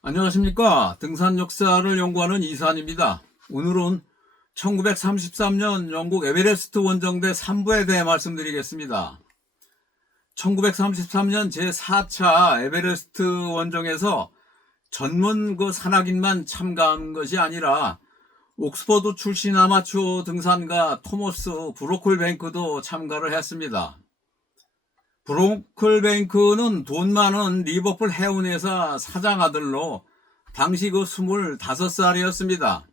안녕하십니까. 등산 역사를 연구하는 이산입니다. 오늘은 1933년 영국 에베레스트 원정대 3부에 대해 말씀드리겠습니다. 1933년 제4차 에베레스트 원정에서 전문 산악인만 참가한 것이 아니라 옥스퍼드 출신 아마추어 등산가 토머스 브로클뱅크도 참가를 했습니다. 브로클뱅크는 돈 많은 리버풀 해운회사 사장 아들로 당시 25살이었습니다.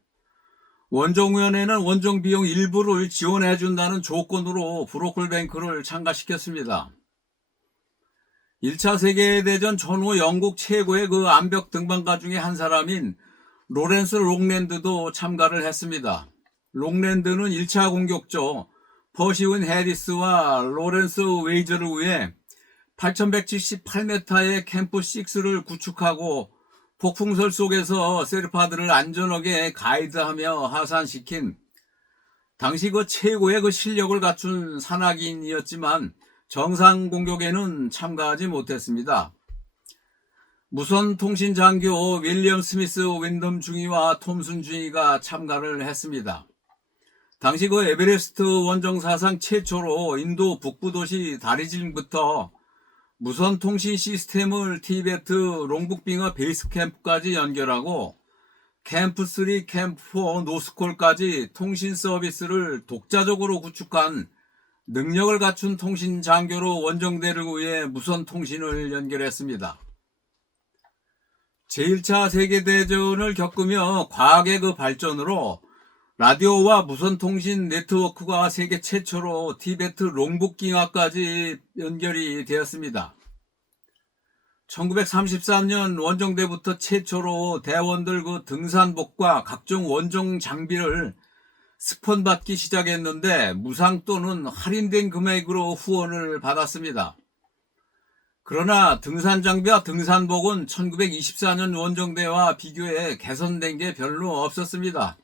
원정위원회는 원정 비용 일부를 지원해준다는 조건으로 브로클뱅크를 참가시켰습니다. 1차 세계대전 전후 영국 최고의 암벽 등반가 중에 한 사람인 로렌스 롱랜드도 참가를 했습니다. 롱랜드는 1차 공격조 퍼시운 해리스와 로렌스 웨이저를 위해 8178m의 캠프 6를 구축하고 폭풍설 속에서 세르파들을 안전하게 가이드하며 하산시킨 당시 최고의 실력을 갖춘 산악인이었지만 정상 공격에는 참가하지 못했습니다. 무선통신장교 윌리엄 스미스 윈덤 중위와 톰슨 중위가 참가를 했습니다. 당시 에베레스트 원정 사상 최초로 인도 북부 도시 다리짐부터 무선통신 시스템을 티베트 롱북빙어 베이스 캠프까지 연결하고 캠프 3, 캠프 4, 노스콜까지 통신 서비스를 독자적으로 구축한 능력을 갖춘 통신 장교로 원정대를 위해 무선 통신을 연결했습니다. 제1차 세계대전을 겪으며 과학의 발전으로 라디오와 무선통신 네트워크가 세계 최초로 티베트 롱북빙어까지 연결이 되었습니다. 1933년 원정대부터 최초로 대원들 등산복과 각종 원정 장비를 스폰받기 시작했는데 무상 또는 할인된 금액으로 후원을 받았습니다. 그러나 등산 장비와 등산복은 1924년 원정대와 비교해 개선된 게 별로 없었습니다.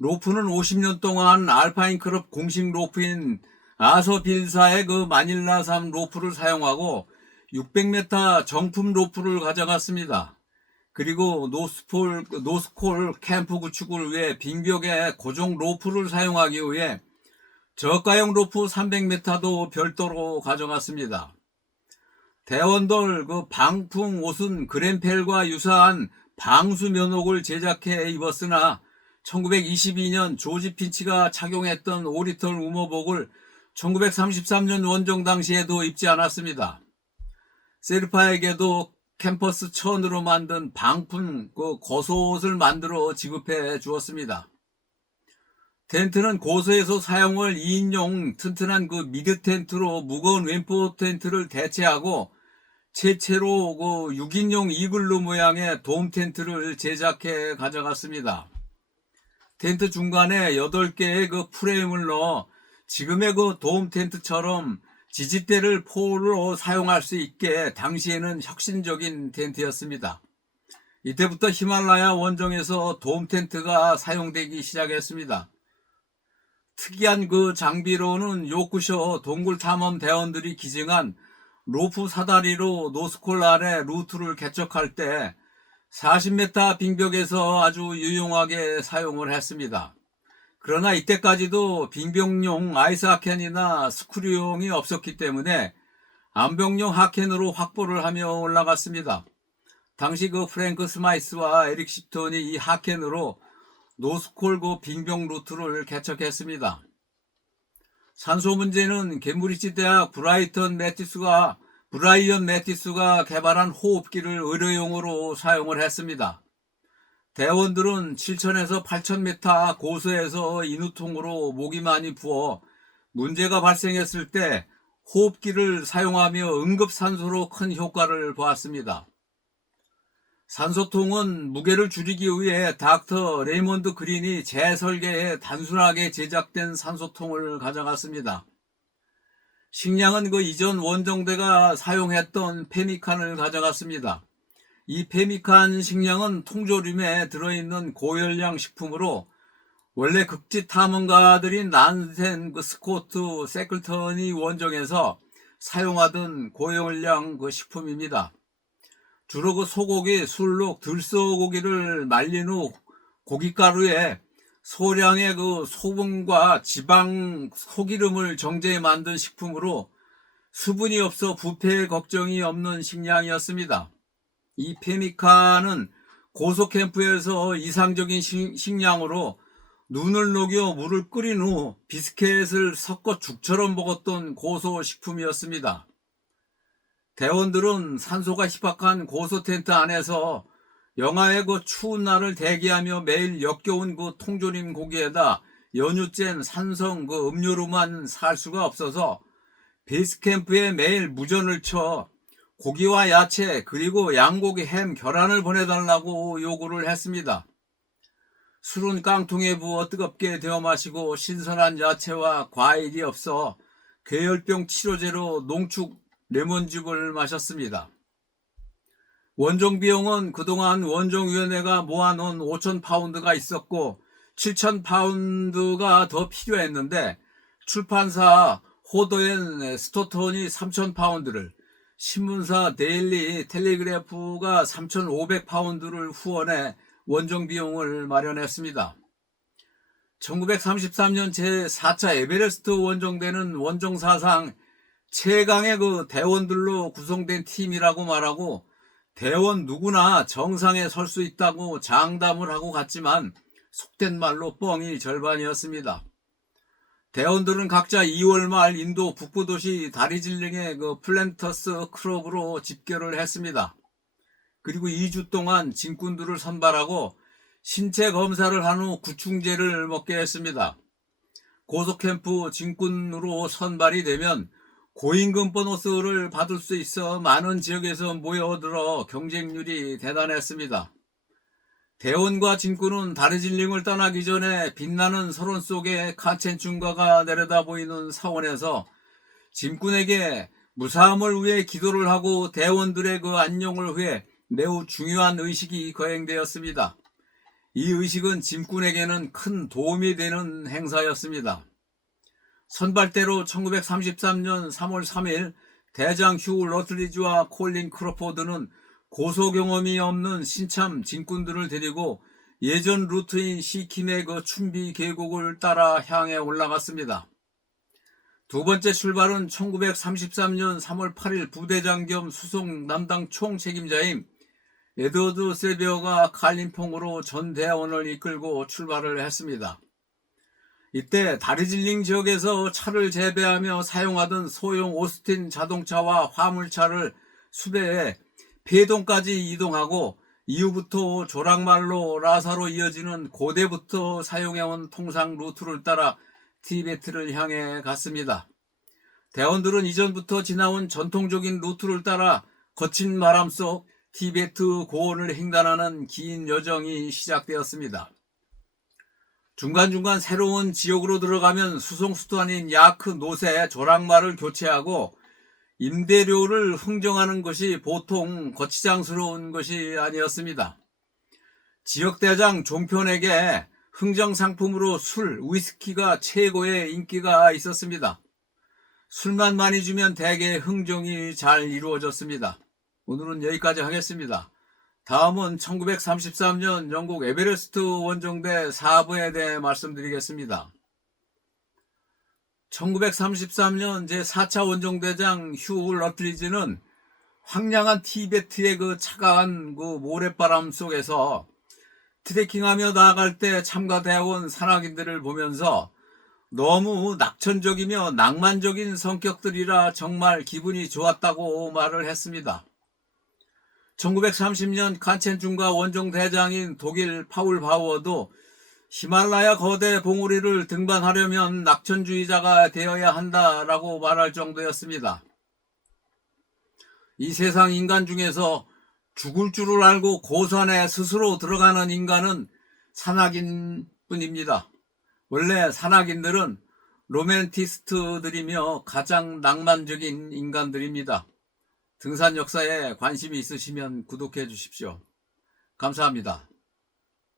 로프는 50년 동안 알파인 클럽 공식 로프인 아서빌사의 마닐라 3 로프를 사용하고 600m 정품 로프를 가져갔습니다. 그리고 노스콜 캠프 구축을 위해 빙벽에 고정 로프를 사용하기 위해 저가형 로프 300m도 별도로 가져갔습니다. 대원들 방풍 옷은 그랜펠과 유사한 방수 면옥을 제작해 입었으나 1922년 조지 핀치가 착용했던 오리털 우머복을 1933년 원정 당시에도 입지 않았습니다. 세르파에게도 캠퍼스 천으로 만든 방풍 고소옷을 만들어 지급해 주었습니다. 텐트는 고소에서 사용할 2인용 튼튼한 미드 텐트로 무거운 왼포 텐트를 대체하고 최초로 6인용 이글루 모양의 돔 텐트를 제작해 가져갔습니다. 텐트 중간에 8개의 프레임을 넣어 지금의 돔 텐트처럼 지지대를 폴로 사용할 수 있게 당시에는 혁신적인 텐트였습니다. 이때부터 히말라야 원정에서 돔 텐트가 사용되기 시작했습니다. 특이한 장비로는 요크셔 동굴 탐험 대원들이 기증한 로프 사다리로 노스콜 아래 루트를 개척할 때 40m 빙벽에서 아주 유용하게 사용을 했습니다. 그러나 이때까지도 빙벽용 아이스 하켄이나 스크류용이 없었기 때문에 암벽용 하켄으로 확보를 하며 올라갔습니다. 당시 프랭크 스마이스와 에릭 십톤이 이 하켄으로 노스콜 빙벽 루트를 개척했습니다. 산소 문제는 캠브리지 대학 브라이언 매티스가 개발한 호흡기를 의료용으로 사용을 했습니다. 대원들은 7,000에서 8,000m 고소에서 인후통으로 목이 많이 부어 문제가 발생했을 때 호흡기를 사용하며 응급산소로 큰 효과를 보았습니다. 산소통은 무게를 줄이기 위해 닥터 레이먼드 그린이 재설계해 단순하게 제작된 산소통을 가져갔습니다. 식량은 이전 원정대가 사용했던 페미칸을 가져갔습니다. 이 페미칸 식량은 통조림에 들어있는 고열량 식품으로 원래 극지 탐험가들인 난센 스코트 세클턴이 원정에서 사용하던 고열량 식품입니다. 주로 그 소고기, 술록, 들소고기를 말린 후 고깃가루에 소량의 그 소금과 지방, 소기름을 정제해 만든 식품으로 수분이 없어 부패 걱정이 없는 식량이었습니다. 이 페미카는 고소 캠프에서 이상적인 식량으로 눈을 녹여 물을 끓인 후 비스켓을 섞어 죽처럼 먹었던 고소 식품이었습니다. 대원들은 산소가 희박한 고소 텐트 안에서 영하의 그 추운 날을 대기하며 매일 역겨운 그 통조림 고기에다 연유짠 산성 그 음료로만 살 수가 없어서 베이스캠프에 매일 무전을 쳐 고기와 야채 그리고 양고기, 햄, 계란을 보내달라고 요구를 했습니다. 술은 깡통에 부어 뜨겁게 데워 마시고 신선한 야채와 과일이 없어 괴혈병 치료제로 농축 레몬즙을 마셨습니다. 원종 비용은 그동안 원종위원회가 모아놓은 5,000파운드가 있었고 7,000파운드가 더 필요했는데 출판사 호더앤 스토턴이 3,000파운드를, 신문사 데일리 텔레그래프가 3,500파운드를 후원해 원종 비용을 마련했습니다. 1933년 제4차 에베레스트 원정대는 원정사상 최강의 그 대원들로 구성된 팀이라고 말하고 대원 누구나 정상에 설 수 있다고 장담을 하고 갔지만 속된 말로 뻥이 절반이었습니다. 대원들은 각자 2월 말 인도 북부도시 다리질링의 그 플랜터스 크롭으로 집결을 했습니다. 그리고 2주 동안 진군들을 선발하고 신체 검사를 한 후 구충제를 먹게 했습니다. 고속캠프 진군으로 선발이 되면 고임금 보너스를 받을 수 있어 많은 지역에서 모여들어 경쟁률이 대단했습니다. 대원과 진군은 다리질링을 떠나기 전에 빛나는 설원 속에 칸첸중가가 내려다 보이는 사원에서 진군에게 무사함을 위해 기도를 하고 대원들의 그 안녕을 위해 매우 중요한 의식이 거행되었습니다. 이 의식은 진군에게는 큰 도움이 되는 행사였습니다. 선발대로 1933년 3월 3일 대장 휴 러틀리지와 콜린 크로포드는 고소 경험이 없는 신참 진군들을 데리고 예전 루트인 시킴의 그 춘비 계곡을 따라 향해 올라갔습니다. 두 번째 출발은 1933년 3월 8일 부대장 겸 수송 담당 총책임자인 에드워드 세비어가 칼림퐁으로 전 대원을 이끌고 출발을 했습니다. 이때 다리질링 지역에서 차를 재배하며 사용하던 소형 오스틴 자동차와 화물차를 수배해 폐동까지 이동하고 이후부터 조랑말로 라사로 이어지는 고대부터 사용해온 통상 루트를 따라 티베트를 향해 갔습니다. 대원들은 이전부터 지나온 전통적인 루트를 따라 거친 바람 속 티베트 고원을 횡단하는 긴 여정이 시작되었습니다. 중간중간 새로운 지역으로 들어가면 수송수단인 야크 노새 조랑말을 교체하고 임대료를 흥정하는 것이 보통 거치장스러운 것이 아니었습니다. 지역대장 종편에게 흥정상품으로 술, 위스키가 최고의 인기가 있었습니다. 술만 많이 주면 대개 흥정이 잘 이루어졌습니다. 오늘은 여기까지 하겠습니다. 다음은 1933년 영국 에베레스트 원정대 4부에 대해 말씀드리겠습니다. 1933년 제4차 원정대장 휴 러틀리지는 황량한 티베트의 그 차가운 그 모래바람 속에서 트레킹하며 나아갈 때 참가대원 산악인들을 보면서 너무 낙천적이며 낭만적인 성격들이라 정말 기분이 좋았다고 말을 했습니다. 1930년 칸첸중가 원정대장인 독일 파울 바우어도 히말라야 거대 봉우리를 등반하려면 낙천주의자가 되어야 한다라고 말할 정도였습니다. 이 세상 인간 중에서 죽을 줄을 알고 고산에 스스로 들어가는 인간은 산악인 뿐입니다. 원래 산악인들은 로맨티스트들이며 가장 낭만적인 인간들입니다. 등산 역사에 관심이 있으시면 구독해 주십시오. 감사합니다.